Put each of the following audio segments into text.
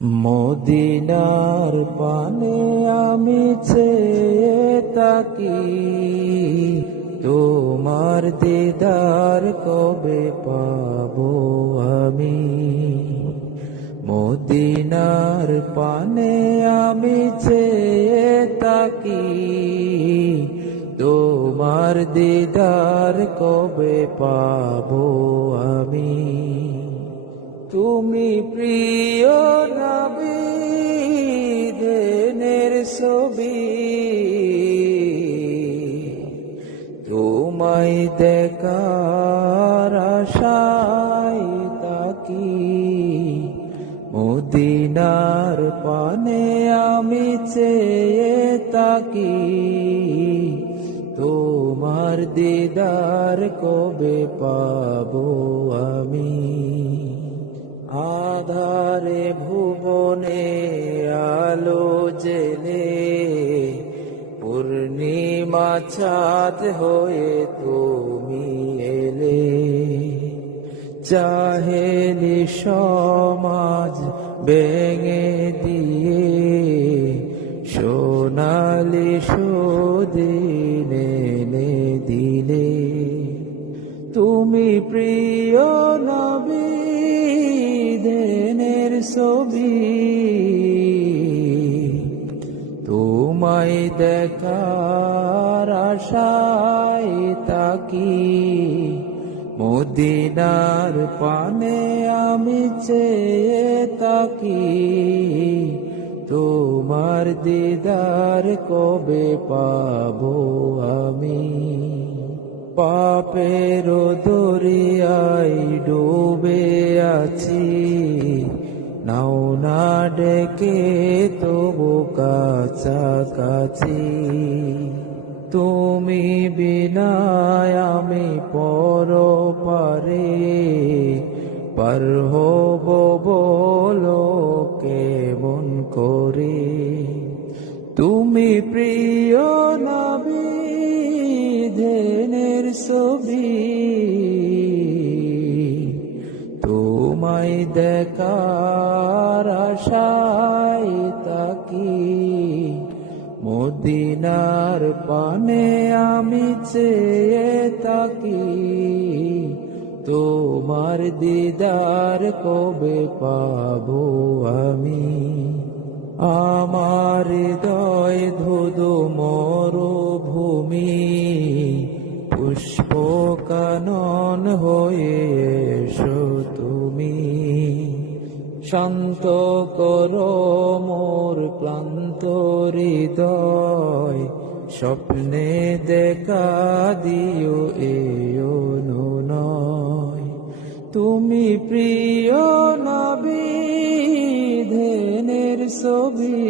মদিনার পানে আমি চেয়ে তাকি, তোমার দিদার কবে পাবো আমি। মদিনার পানে আমি চেয়ে তাকি, তোমার দিদার কবে পাবো আমি। তুমি প্রিয় নবী দেনের ছবি, তোমায় দেখার আশায় তাকি। মদিনার পানে আমি চেয়ে তাকি, তোমার দিদার কবে পাবো আমি। আধারে ভুবনে আলো জেলে, পূর্ণিমা চাঁদ হয়ে তুমি এলে। জাহেলি সমাজ ভেঙে দিয়ে, সোনালি সুদিন এনে দিলে। তুমি প্রিয় নবী দেনের ছবি, তোমায় দেখার আশায় তাকি। মদিনার পানে আমি চেয়ে তাকি, তোমার দিদার কবে পাবো আমি। পাপের দরিয়ায় ডুবে আছি, নাও না ডেকে তবু কাছাকাছি। তুমি বিনা আমি পরপারে, পার হব বলো কেমন করে। তুমি প্রিয় নবী দেনের ছবি, তোমায় দেখার আশায় তাকি। মদিনার পানে আমি চেয়ে তাকি, তোমার দিদার কবে পাবো আমি। আমার হৃদয় ধুধু মরুভূমি, পুষ্প কানন হয়ে এসো তুমি। শান্ত করো মোর ক্লান্ত হৃদয়, স্বপ্নে দেখা দিও এই অনুনয়। তুমি প্রিয় নবী দেনের ছবি,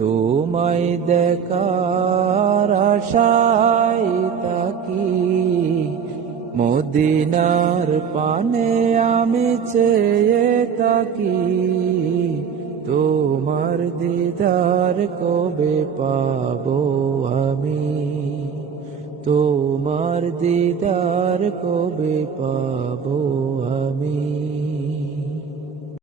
তোমায় দেখার আশায় তাকি। মদিনার পানে আমি চেয়ে তাকি, তোমার দিদার কবে পাবো আমি। তোমার দিদার কবে পাবো আমি।